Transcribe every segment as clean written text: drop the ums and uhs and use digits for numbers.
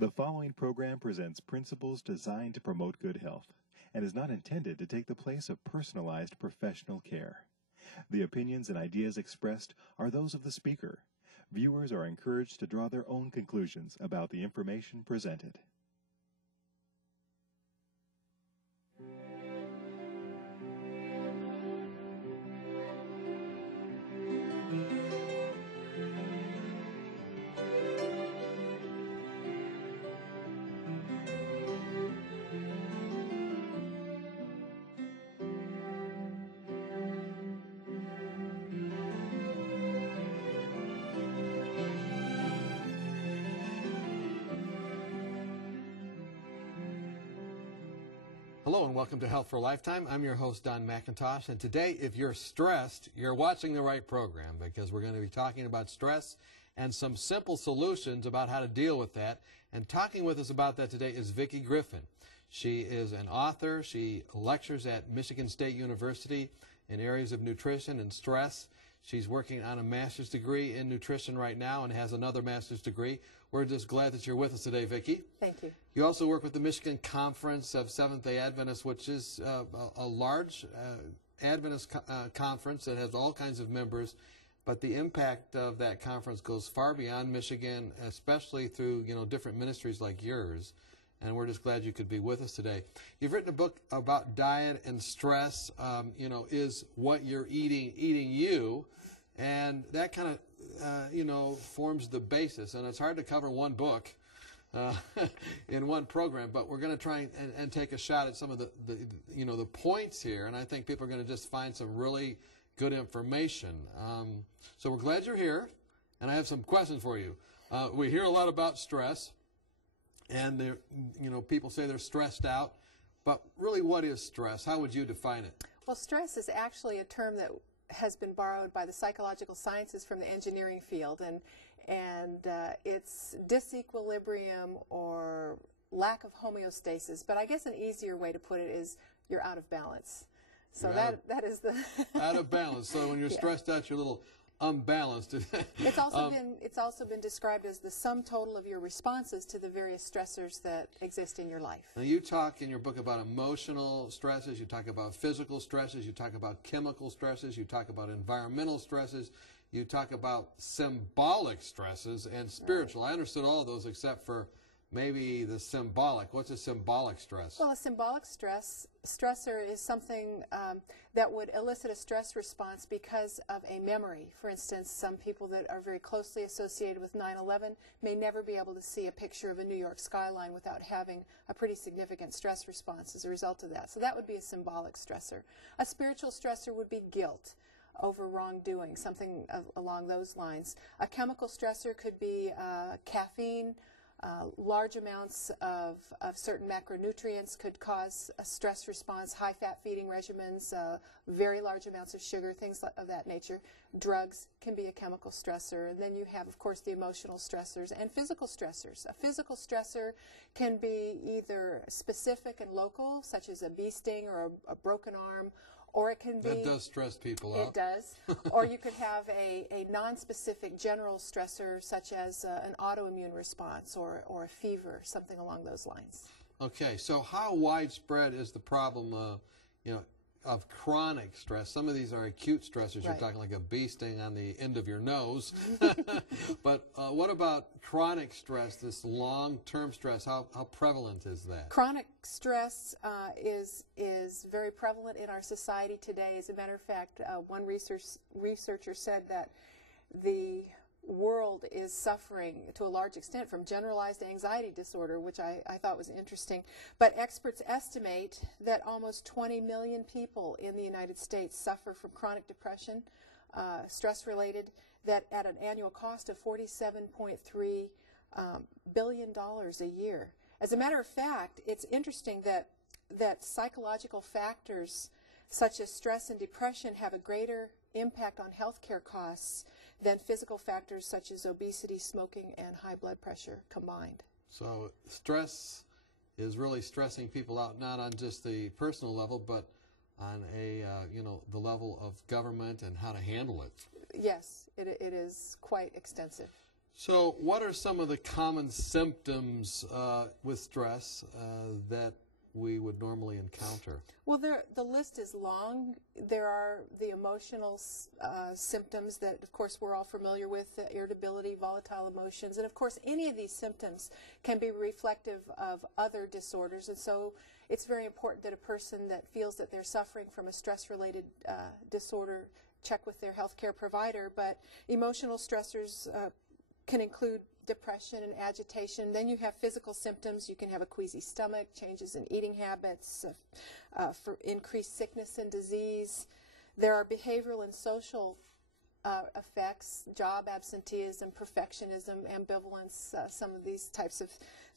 The following program presents principles designed to promote good health and is not intended to take the place of personalized professional care. The opinions and ideas expressed are those of the speaker. Viewers are encouraged to draw their own conclusions about the information presented. Hello and welcome to Health for a Lifetime. I'm your host, Don McIntosh, and today, if you're stressed, you're watching the right program because we're going to be talking about stress and some simple solutions about how to deal with that. And talking with us about that today is Vicki Griffin. She is an author. She lectures at Michigan State University in areas of nutrition and stress. She's working on a master's degree in nutrition right now and has another master's degree. We're just glad that you're with us today, Vicki. Thank you. You also work with the Michigan Conference of Seventh-day Adventists, which is a large Adventist conference that has all kinds of members, but the impact of that conference goes far beyond Michigan, especially through different ministries like yours. And we're just glad you could be with us today. You've written a book about diet and stress. Is what you're eating you? And that kind of, forms the basis. And it's hard to cover one book in one program, but we're going to try and take a shot at some of the points here. And I think people are going to just find some really good information. So we're glad you're here. And I have some questions for you. We hear a lot about stress. And people say they're stressed out, but really, what is stress? How would you define it? Well, stress is actually a term that has been borrowed by the psychological sciences from the engineering field, and it's disequilibrium or lack of homeostasis. But I guess an easier way to put it is you're out of balance. So that is the out of balance. So when you're stressed out, you're a little unbalanced. It's also been described as the sum total of your responses to the various stressors that exist in your life. Now, you talk in your book about emotional stresses, you talk about physical stresses, you talk about chemical stresses, you talk about environmental stresses, you talk about symbolic stresses and spiritual. Right. I understood all of those except for maybe the symbolic. What's a symbolic stress? Well, a symbolic stressor is something that would elicit a stress response because of a memory. For instance, some people that are very closely associated with 9/11 may never be able to see a picture of a New York skyline without having a pretty significant stress response as a result of that. So that would be a symbolic stressor. A spiritual stressor would be guilt over wrongdoing, something along those lines. A chemical stressor could be caffeine. Large amounts of certain macronutrients could cause a stress response, high-fat feeding regimens, very large amounts of sugar, things of that nature. Drugs can be a chemical stressor. And then you have, of course, the emotional stressors and physical stressors. A physical stressor can be either specific and local, such as a bee sting or a broken arm, or it can be... That does stress people out. It does. Or you could have a non-specific general stressor, such as an autoimmune response or a fever, something along those lines. Okay, so how widespread is the problem of chronic stress? Some of these are acute stressors. Right. You're talking like a bee sting on the end of your nose. But what about chronic stress, this long-term stress? How prevalent is that? Chronic stress is very prevalent in our society today. As a matter of fact, one researcher said that the world is suffering to a large extent from generalized anxiety disorder, which I thought was interesting. But experts estimate that almost 20 million people in the United States suffer from chronic depression, stress-related, that at an annual cost of $47.3 billion a year. As a matter of fact, it's interesting that psychological factors such as stress and depression have a greater impact on healthcare costs than physical factors such as obesity, smoking, and high blood pressure combined. So stress is really stressing people out, not on just the personal level, but on the level of government and how to handle it. Yes, it is quite extensive. So what are some of the common symptoms with stress that we would normally encounter? Well, the list is long. There are the emotional symptoms that, of course, we're all familiar with, irritability, volatile emotions. And, of course, any of these symptoms can be reflective of other disorders. And so it's very important that a person that feels that they're suffering from a stress-related disorder check with their healthcare provider. But emotional stressors can include depression and agitation. Then you have physical symptoms. You can have a queasy stomach, changes in eating habits, for increased sickness and disease. There are behavioral and social effects, job absenteeism, perfectionism, ambivalence, some of these types of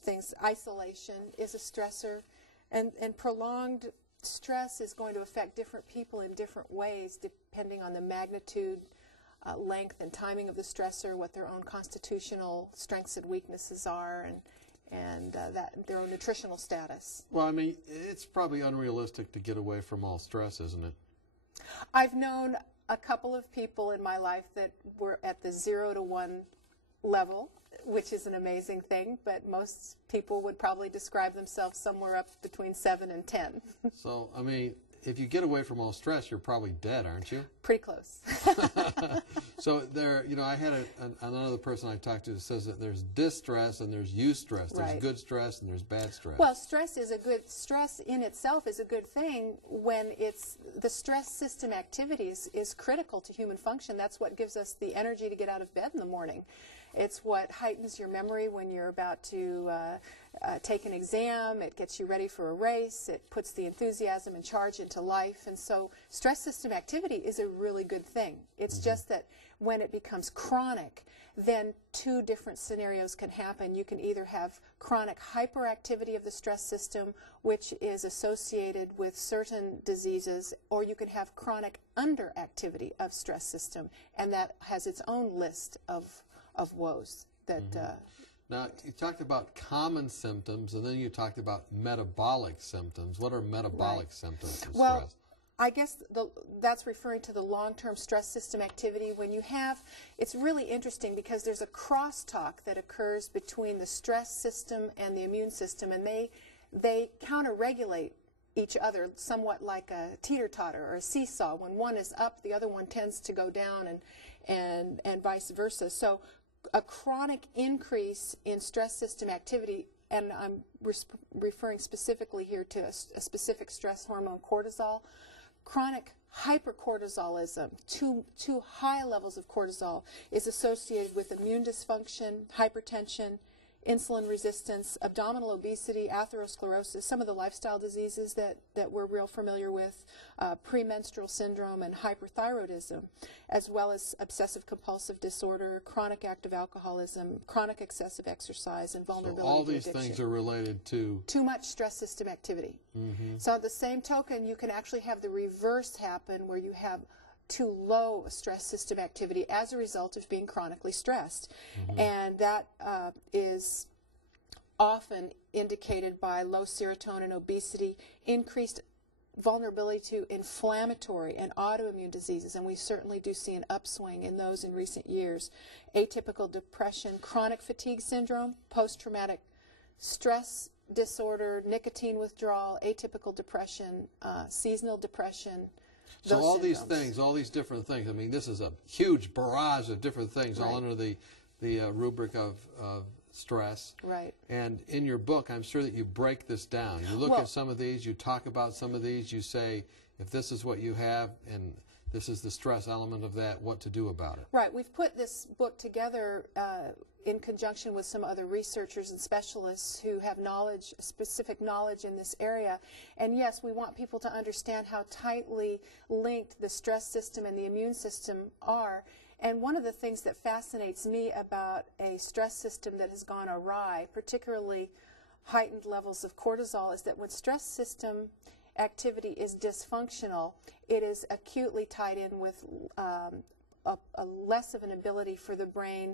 things. Isolation is a stressor. And prolonged stress is going to affect different people in different ways depending on the magnitude, length and timing of the stressor, what their own constitutional strengths and weaknesses are, and that their own nutritional status. Well, I mean, it's probably unrealistic to get away from all stress, isn't it? I've known a couple of people in my life that were at the 0 to 1 level, which is an amazing thing, but most people would probably describe themselves somewhere up between 7 and 10. So, I mean, if you get away from all stress, you're probably dead, aren't you? Pretty close. So there, you know, I had another person I talked to that says that there's distress and there's eustress. There's good stress and there's bad stress. Well, stress in itself is a good thing when the stress system activities is critical to human function. That's what gives us the energy to get out of bed in the morning. It's what heightens your memory when you're about to take an exam. It gets you ready for a race. It puts the enthusiasm and charge into life. And so stress system activity is a really good thing. It's just that when it becomes chronic, then two different scenarios can happen. You can either have chronic hyperactivity of the stress system, which is associated with certain diseases, or you can have chronic underactivity of stress system, and that has its own list of woes that now, you talked about common symptoms, and then you talked about metabolic symptoms. What are metabolic symptoms of stress? I guess that's referring to the long-term stress system activity. When you have, it's really interesting because there's a crosstalk that occurs between the stress system and the immune system, and they counter-regulate each other somewhat like a teeter-totter or a seesaw. When one is up, the other one tends to go down, and vice versa. So a chronic increase in stress system activity, and I'm referring specifically here to a specific stress hormone, cortisol. Chronic hypercortisolism, too high levels of cortisol, is associated with immune dysfunction, hypertension, insulin resistance, abdominal obesity, atherosclerosis, some of the lifestyle diseases that we're real familiar with, premenstrual syndrome and hyperthyroidism, as well as obsessive compulsive disorder, chronic active alcoholism, chronic excessive exercise, and vulnerability to addiction. So all these addiction. Things are related to too much stress system activity. So at the same token, you can actually have the reverse happen where you have too low stress system activity as a result of being chronically stressed. And that is often indicated by low serotonin, obesity, increased vulnerability to inflammatory and autoimmune diseases, and we certainly do see an upswing in those in recent years. Atypical depression, chronic fatigue syndrome, post-traumatic stress disorder, nicotine withdrawal, atypical depression, seasonal depression. So all these things, all these different things, I mean, this is a huge barrage of different things, all under the rubric of stress. Right. And in your book, I'm sure that you break this down. You look at some of these, you talk about some of these, you say, if this is what you have and this is the stress element of that, what to do about it. Right. We've put this book together in conjunction with some other researchers and specialists who have knowledge, specific knowledge in this area. And yes, we want people to understand how tightly linked the stress system and the immune system are. And one of the things that fascinates me about a stress system that has gone awry, particularly heightened levels of cortisol, is that when stress system activity is dysfunctional, it is acutely tied in with a less of an ability for the brain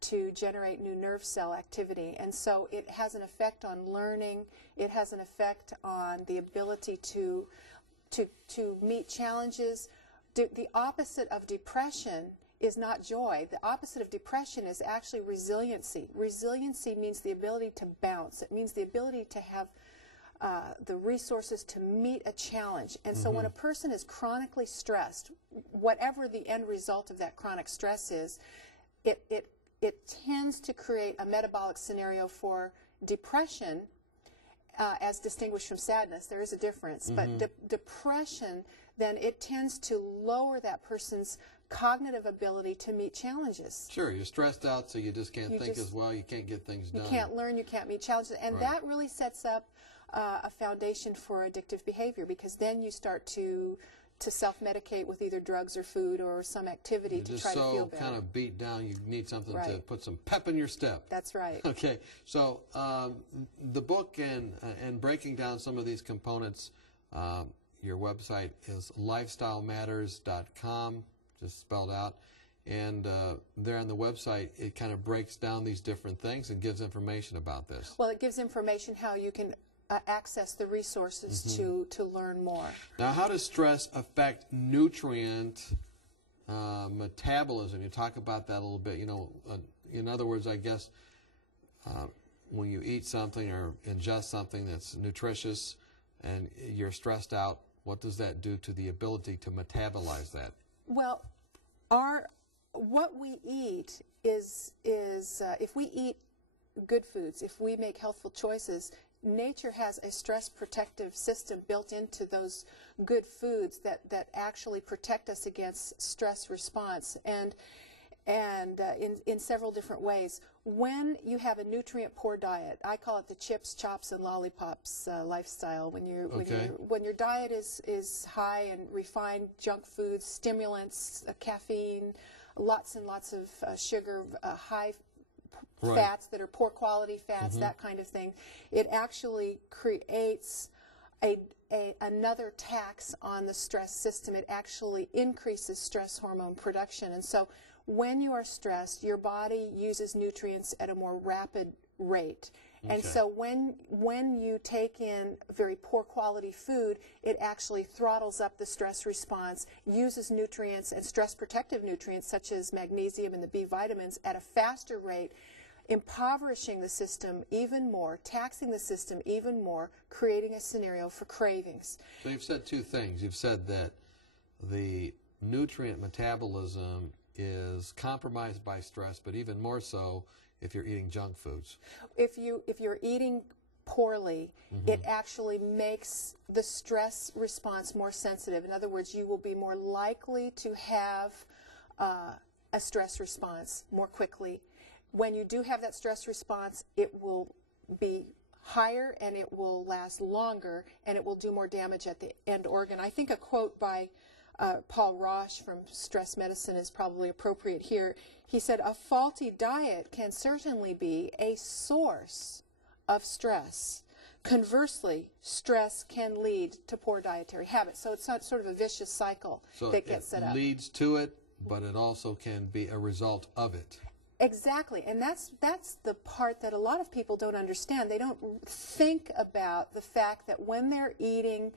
to generate new nerve cell activity. And so it has an effect on learning. It has an effect on the ability to meet challenges. The opposite of depression is not joy. The opposite of depression is actually resiliency. Resiliency means the ability to bounce. It means the ability to have the resources to meet a challenge. And so when a person is chronically stressed, whatever the end result of that chronic stress is, it tends to create a metabolic scenario for depression, as distinguished from sadness. There is a difference. But depression, then it tends to lower that person's cognitive ability to meet challenges. Sure, you're stressed out, so you just can't think as well. You can't get things done. You can't learn, you can't meet challenges. And that really sets up a foundation for addictive behavior, because then you start to self-medicate with either drugs or food or some activity to try to feel better. You're just so kind of beat down, you need something to put some pep in your step. That's right. Okay, so the book and breaking down some of these components, your website is lifestylematters.com, just spelled out. And there on the website, it kind of breaks down these different things and gives information about this. Well, it gives information how you can access the resources to learn more. Now, how does stress affect nutrient metabolism? You talk about that a little bit. You know, in other words, I guess when you eat something or ingest something that's nutritious and you're stressed out, what does that do to the ability to metabolize that? Well, what we eat is if we eat good foods, if we make healthful choices, nature has a stress protective system built into those good foods that actually protect us against stress response, and in several different ways. When you have a nutrient poor diet, I call it the chips, chops, and lollipops lifestyle. When your diet is high in refined junk foods, stimulants, caffeine, lots and lots of sugar, high fats that are poor quality fats, that kind of thing, it actually creates another tax on the stress system. It actually increases stress hormone production. And so when you are stressed, your body uses nutrients at a more rapid rate. And so when you take in very poor quality food, it actually throttles up the stress response, uses nutrients and stress protective nutrients such as magnesium and the B vitamins at a faster rate, impoverishing the system even more, taxing the system even more, creating a scenario for cravings. So you've said two things. You've said that the nutrient metabolism is compromised by stress, but even more so if you're eating junk foods. If you're eating poorly, it actually makes the stress response more sensitive. In other words, you will be more likely to have a stress response more quickly. When you do have that stress response, it will be higher and it will last longer and it will do more damage at the end organ. I think a quote by Paul Roche from Stress Medicine is probably appropriate here. He said, "A faulty diet can certainly be a source of stress. Conversely, stress can lead to poor dietary habits." So it's not sort of a vicious cycle that gets set up. So it leads to it, but it also can be a result of it. Exactly, and that's the part that a lot of people don't understand. They don't think about the fact that when they're eating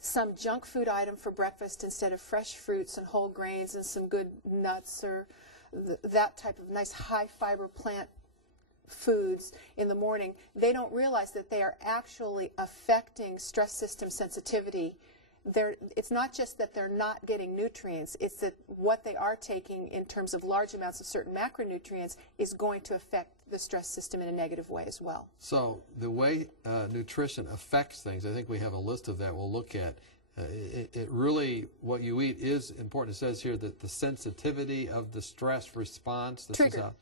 some junk food item for breakfast instead of fresh fruits and whole grains and some good nuts or that type of nice high fiber plant foods in the morning, they don't realize that they are actually affecting stress system sensitivity. It's not just that they're not getting nutrients, it's that what they are taking in terms of large amounts of certain macronutrients is going to affect the stress system in a negative way as well. So the way nutrition affects things, I think we have a list of that we'll look at. It really, what you eat is important. It says here that the sensitivity of the stress response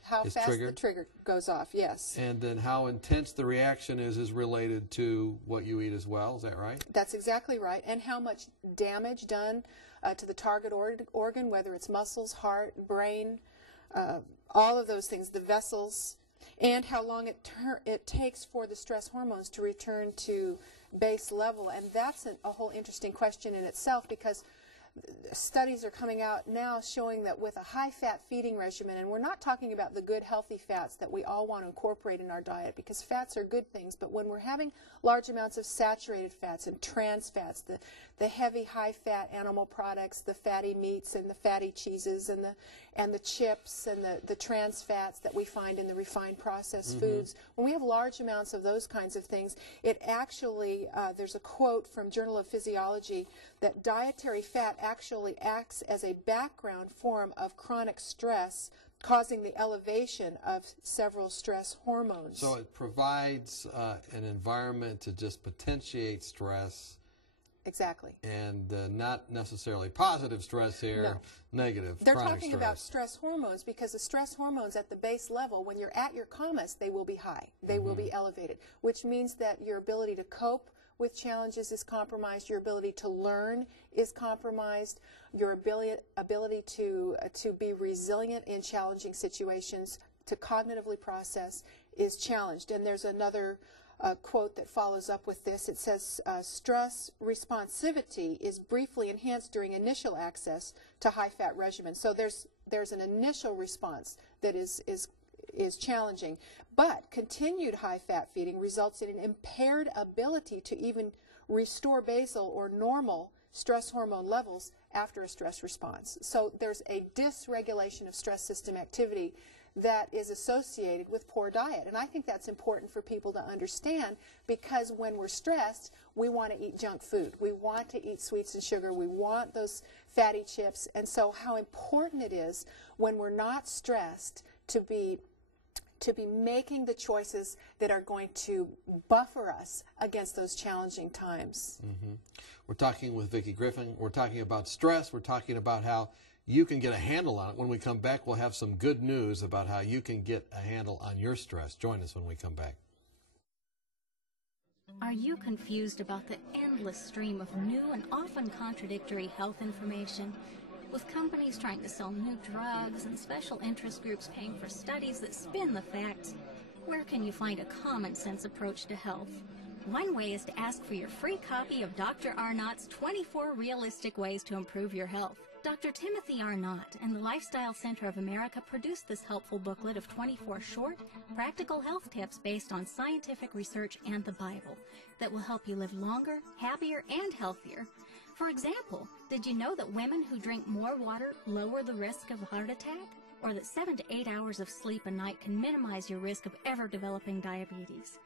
how fast triggered. the trigger goes off, yes. And then how intense the reaction is related to what you eat as well. Is that right? That's exactly right. And how much damage done to the target organ, whether it's muscles, heart, brain, all of those things, the vessels, and how long it takes for the stress hormones to return to base level. And that's a whole interesting question in itself, because studies are coming out now showing that with a high-fat feeding regimen, and we're not talking about the good healthy fats that we all want to incorporate in our diet, because fats are good things, but when we're having large amounts of saturated fats and trans fats, the heavy high-fat animal products, the fatty meats and the fatty cheeses and the chips and the trans fats that we find in the refined processed foods, when we have large amounts of those kinds of things, it actually, there's a quote from Journal of Physiology that dietary fat actually acts as a background form of chronic stress, causing the elevation of several stress hormones. So it provides an environment to just potentiate stress. Exactly. And not necessarily positive stress here, no. Negative. They're chronic talking stress. about stress hormones, because the stress hormones at the base level, when you're at your calmest, they will be high. They will be elevated, which means that your ability to cope with challenges is compromised, your ability to learn is compromised, your ability to be resilient in challenging situations, to cognitively process, is challenged. And there's another quote that follows up with this. It says, stress responsivity is briefly enhanced during initial access to high-fat regimens. So there's an initial response that is challenging, but continued high-fat feeding results in an impaired ability to even restore basal or normal stress hormone levels after a stress response. So there's a dysregulation of stress system activity that is associated with poor diet. And I think that's important for people to understand, because when we're stressed, we want to eat junk food. We want to eat sweets and sugar. We want those fatty chips. And so how important it is when we're not stressed to be making the choices that are going to buffer us against those challenging times. We're talking with Vicki Griffin. We're talking about stress. We're talking about how you can get a handle on it. When we come back, we'll have some good news about how you can get a handle on your stress. Join us when we come back. Are you confused about the endless stream of new and often contradictory health information? With companies trying to sell new drugs and special interest groups paying for studies that spin the facts, where can you find a common sense approach to health? One way is to ask for your free copy of Dr. Arnott's 24 Realistic Ways to Improve Your Health. Dr. Timothy Arnott and the Lifestyle Center of America produced this helpful booklet of 24 short, practical health tips based on scientific research and the Bible that will help you live longer, happier, and healthier. For example, did you know that women who drink more water lower the risk of a heart attack? Or that 7 to 8 hours of sleep a night can minimize your risk of ever developing diabetes?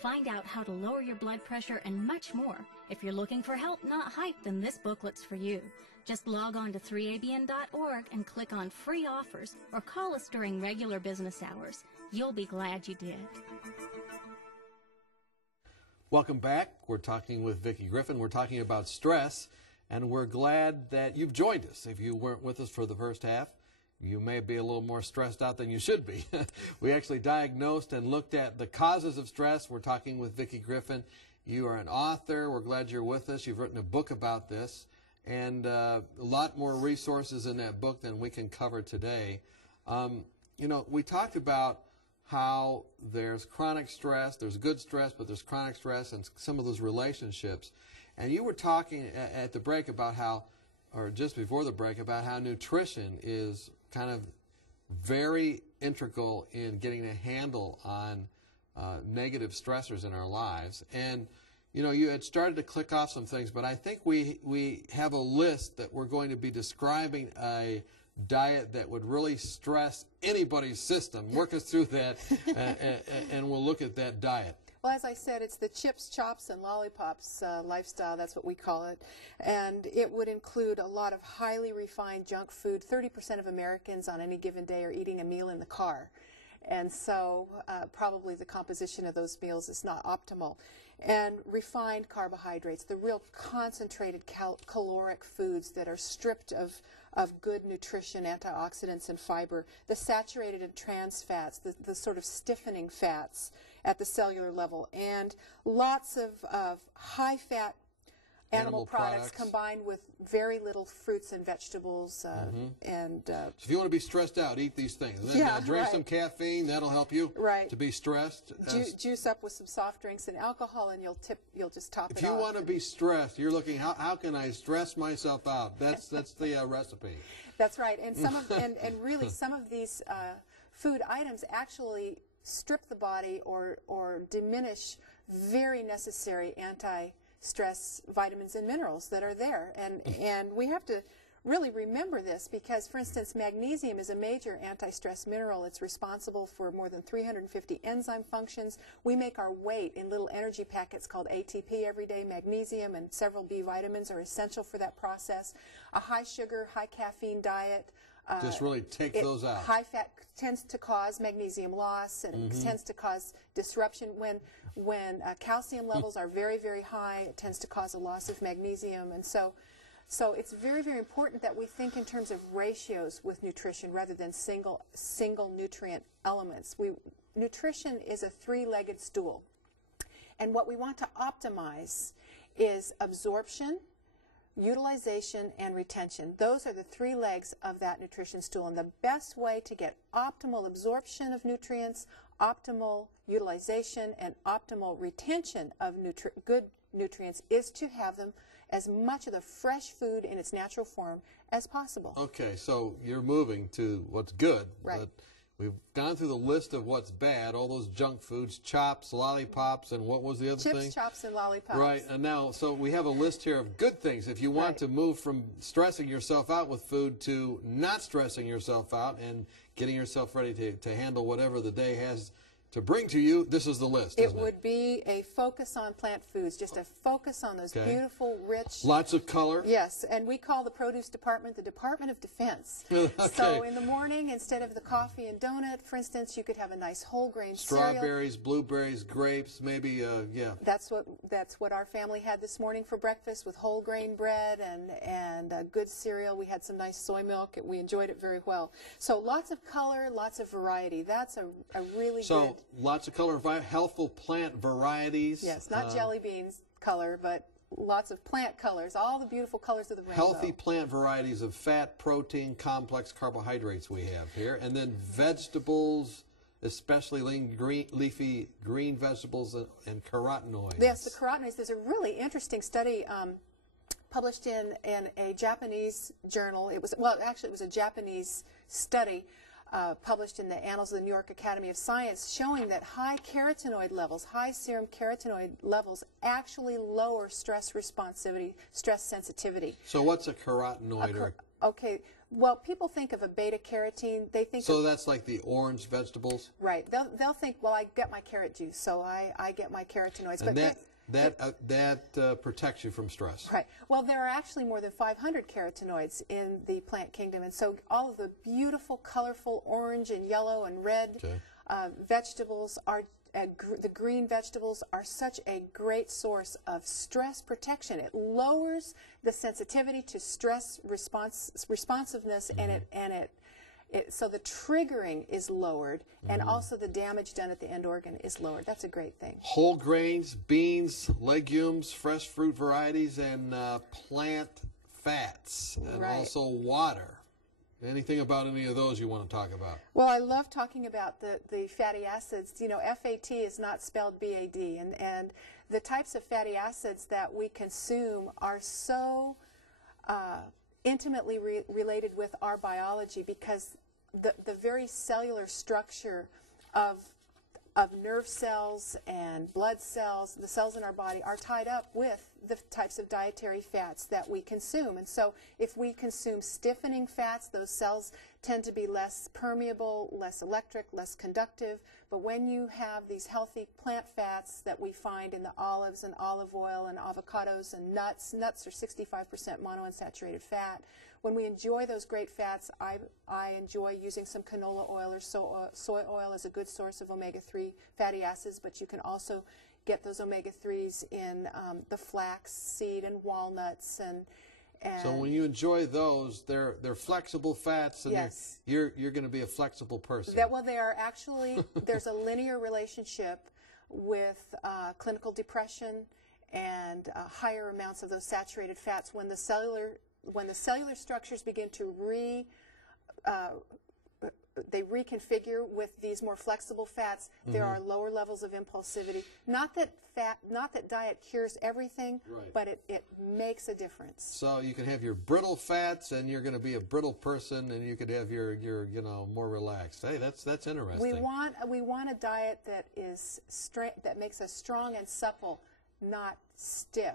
Find out how to lower your blood pressure and much more. If you're looking for help, not hype, then this booklet's for you. Just log on to 3abn.org and click on free offers, or call us during regular business hours. You'll be glad you did. Welcome back. We're talking with Vicki Griffin. We're talking about stress, and we're glad that you've joined us. If you weren't with us for the first half, you may be a little more stressed out than you should be. We actually diagnosed and looked at the causes of stress. We're talking with Vicki Griffin. You are an author. We're glad you're with us. You've written a book about this, and a lot more resources in that book than we can cover today. You know, we talked about how there's chronic stress, there's good stress, but there's chronic stress and some of those relationships. And you were talking at the break about how, or just before the break, about how nutrition is kind of very integral in getting a handle on negative stressors in our lives. And, you know, you had started to click off some things, but I think we have a list that we're going to be describing a diet that would really stress anybody's system. Work us through that, and we'll look at that diet. Well, as I said, it's the chips, chops, and lollipops lifestyle. That's what we call it. And it would include a lot of highly refined junk food. 30% of Americans on any given day are eating a meal in the car. And so probably the composition of those meals is not optimal. And refined carbohydrates, the real concentrated caloric foods that are stripped of good nutrition, antioxidants, and fiber. The saturated and trans fats, the sort of stiffening fats at the cellular level, and lots of high-fat animal products combined with very little fruits and vegetables. And so if you want to be stressed out, eat these things. And then, drink some caffeine. That'll help you to be stressed. Juice up with some soft drinks and alcohol, and you'll just top it off. If you want to be stressed, you're looking, how can I stress myself out? That's the recipe. That's right. And some of and really some of these food items actually strip the body or diminish very necessary anti-stress vitamins and minerals that are there. And we have to really remember this because, for instance, magnesium is a major anti-stress mineral. It's responsible for more than 350 enzyme functions. We make our weight in little energy packets called ATP every day. Magnesium and several B vitamins are essential for that process. A high sugar, high caffeine diet just really take those out. High fat tends to cause magnesium loss, and it tends to cause disruption. When calcium levels are very, very high, it tends to cause a loss of magnesium. And so it's very, very important that we think in terms of ratios with nutrition rather than single nutrient elements. Nutrition is a three-legged stool. And what we want to optimize is absorption, utilization, and retention. Those are the three legs of that nutrition stool. And the best way to get optimal absorption of nutrients, optimal utilization, and optimal retention of good nutrients is to have them as much of the fresh food in its natural form as possible. Okay, so you're moving to what's good. Right. But we've gone through the list of what's bad, all those junk foods, chops, lollipops, and what was the other thing? Chips, chops, and lollipops. Right, and now, so we have a list here of good things. If you want to move from stressing yourself out with food to not stressing yourself out and getting yourself ready to handle whatever the day has to bring to you, this is the list, It would be a focus on plant foods, just a focus on those beautiful, rich... Lots of color. Yes, and we call the produce department the Department of Defense. Okay. So in the morning, instead of the coffee and donut, for instance, you could have a nice whole grain Strawberries, cereal. blueberries, grapes, maybe, That's what our family had this morning for breakfast, with whole grain bread and good cereal. We had some nice soy milk, and we enjoyed it very well. So lots of color, lots of variety. That's a really good... Lots of color, healthful plant varieties. Yes, not jelly beans color, but lots of plant colors, all the beautiful colors of the rainbow. Healthy plant varieties of fat, protein, complex carbohydrates we have here. And then vegetables, especially leafy green vegetables and carotenoids. Yes, the carotenoids. There's a really interesting study published in a Japanese journal. It was a Japanese study published in the Annals of the New York Academy of Science, showing that high carotenoid levels, high serum carotenoid levels, actually lower stress responsivity, stress sensitivity. So what's a carotenoid? Okay, well, people think of a beta-carotene. They think that's like the orange vegetables? Right. They'll think, well, I get my carrot juice, so I get my carotenoids. And that protects you from stress. Right. Well, there are actually more than 500 carotenoids in the plant kingdom, and so all of the beautiful, colorful orange and yellow and red vegetables are. The green vegetables are such a great source of stress protection. It lowers the sensitivity to stress responsiveness, so the triggering is lowered, and also the damage done at the end organ is lowered. That's a great thing. Whole grains, beans, legumes, fresh fruit varieties, and plant fats, and also water. Anything about any of those you want to talk about? Well, I love talking about the fatty acids. You know, FAT is not spelled BAD, and the types of fatty acids that we consume are so intimately related with our biology, because the very cellular structure of nerve cells and blood cells, the cells in our body, are tied up with the types of dietary fats that we consume. And so if we consume stiffening fats, those cells tend to be less permeable, less electric, less conductive. But when you have these healthy plant fats that we find in the olives and olive oil and avocados and nuts are 65% monounsaturated fat. When we enjoy those great fats, I enjoy using some canola oil or soy oil as a good source of omega-3 fatty acids, but you can also get those omega-3s in the flax seed and walnuts. And so when you enjoy those, they're flexible fats, and you're going to be a flexible person. Well, they are actually, there's a linear relationship with clinical depression and higher amounts of those saturated fats. When the cellular structures begin to they reconfigure with these more flexible fats, there are lower levels of impulsivity. Not that diet cures everything, right, but it makes a difference. So you can have your brittle fats, and you're going to be a brittle person, and you could have your more relaxed. Hey, that's interesting. We want a diet that makes us strong and supple, not stiff.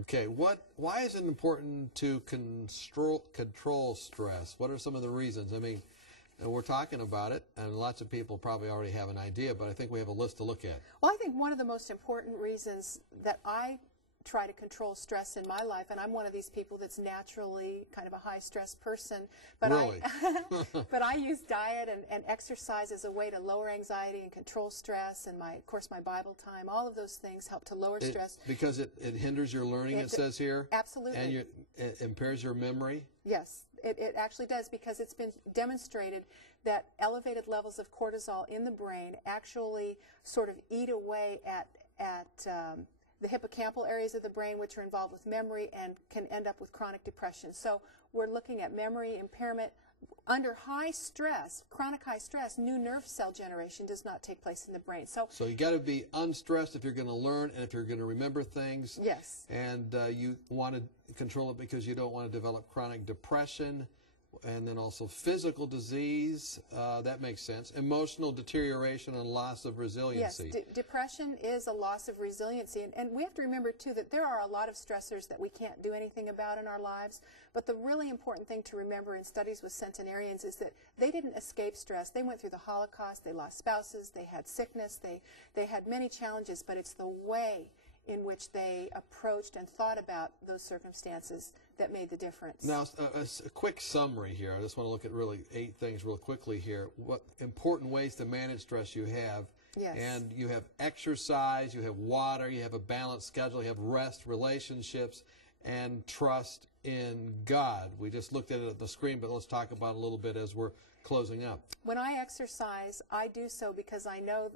Okay, why is it important to control stress? What are some of the reasons? I mean, we're talking about it, and lots of people probably already have an idea, but I think we have a list to look at. Well, I think one of the most important reasons that I try to control stress in my life, and I'm one of these people that's naturally kind of a high-stress person, but really? But I use diet and exercise as a way to lower anxiety and control stress, and of course my Bible time, all of those things help to lower stress. Because it hinders your learning, it says here? Absolutely. And it impairs your memory? Yes, it actually does, because it's been demonstrated that elevated levels of cortisol in the brain actually sort of eat away at the hippocampal areas of the brain, which are involved with memory and can end up with chronic depression. So we're looking at memory impairment. Under high stress, chronic high stress, new nerve cell generation does not take place in the brain. So you got to be unstressed if you're going to learn and if you're going to remember things. Yes. And you want to control it because you don't want to develop chronic depression, and then also physical disease. That makes sense. Emotional deterioration and loss of resiliency. Yes, depression is a loss of resiliency. And we have to remember, too, that there are a lot of stressors that we can't do anything about in our lives. But the really important thing to remember in studies with centenarians is that they didn't escape stress. They went through the Holocaust. They lost spouses. They had sickness. They had many challenges. But it's the way in which they approached and thought about those circumstances that made the difference. Now, a quick summary here. I just want to look at really 8 things real quickly here. What important ways to manage stress you have. Yes. And you have exercise, you have water, you have a balanced schedule, you have rest, relationships, and trust in God. We just looked at it on the screen, but let's talk about it a little bit as we're closing up. When I exercise, I do so because I know,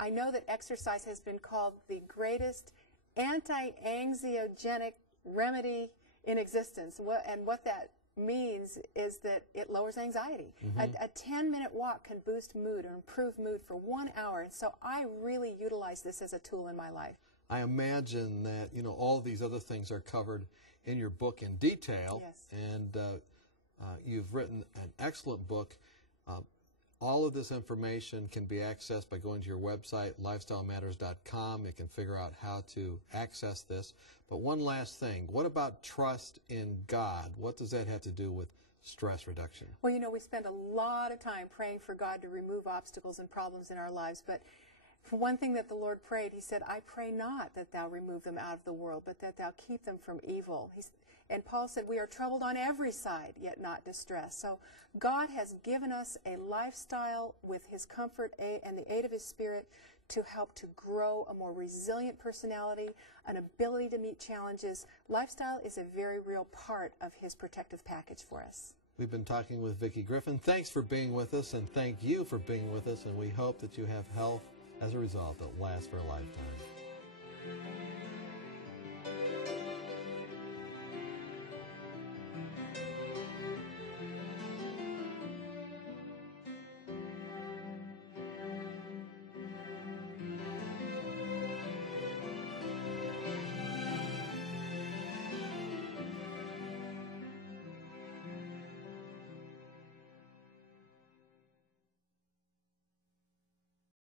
I know that exercise has been called the greatest anti-anxiogenic remedy in existence. And what that means is that it lowers anxiety. A 10-minute walk can boost mood or improve mood for 1 hour. And so I really utilize this as a tool in my life. I imagine that, all of these other things are covered in your book in detail. Yes. And you've written an excellent book. All of this information can be accessed by going to your website, lifestylematters.com. You can figure out how to access this. But one last thing, what about trust in God? What does that have to do with stress reduction? Well, we spend a lot of time praying for God to remove obstacles and problems in our lives. But for one thing that the Lord prayed, he said, I pray not that thou remove them out of the world, but that thou keep them from evil. And Paul said, we are troubled on every side, yet not distressed. So God has given us a lifestyle with his comfort and the aid of his Spirit to help to grow a more resilient personality, an ability to meet challenges. Lifestyle is a very real part of his protective package for us. We've been talking with Vicki Griffin. Thanks for being with us, and thank you for being with us, and we hope that you have health as a result that lasts for a lifetime.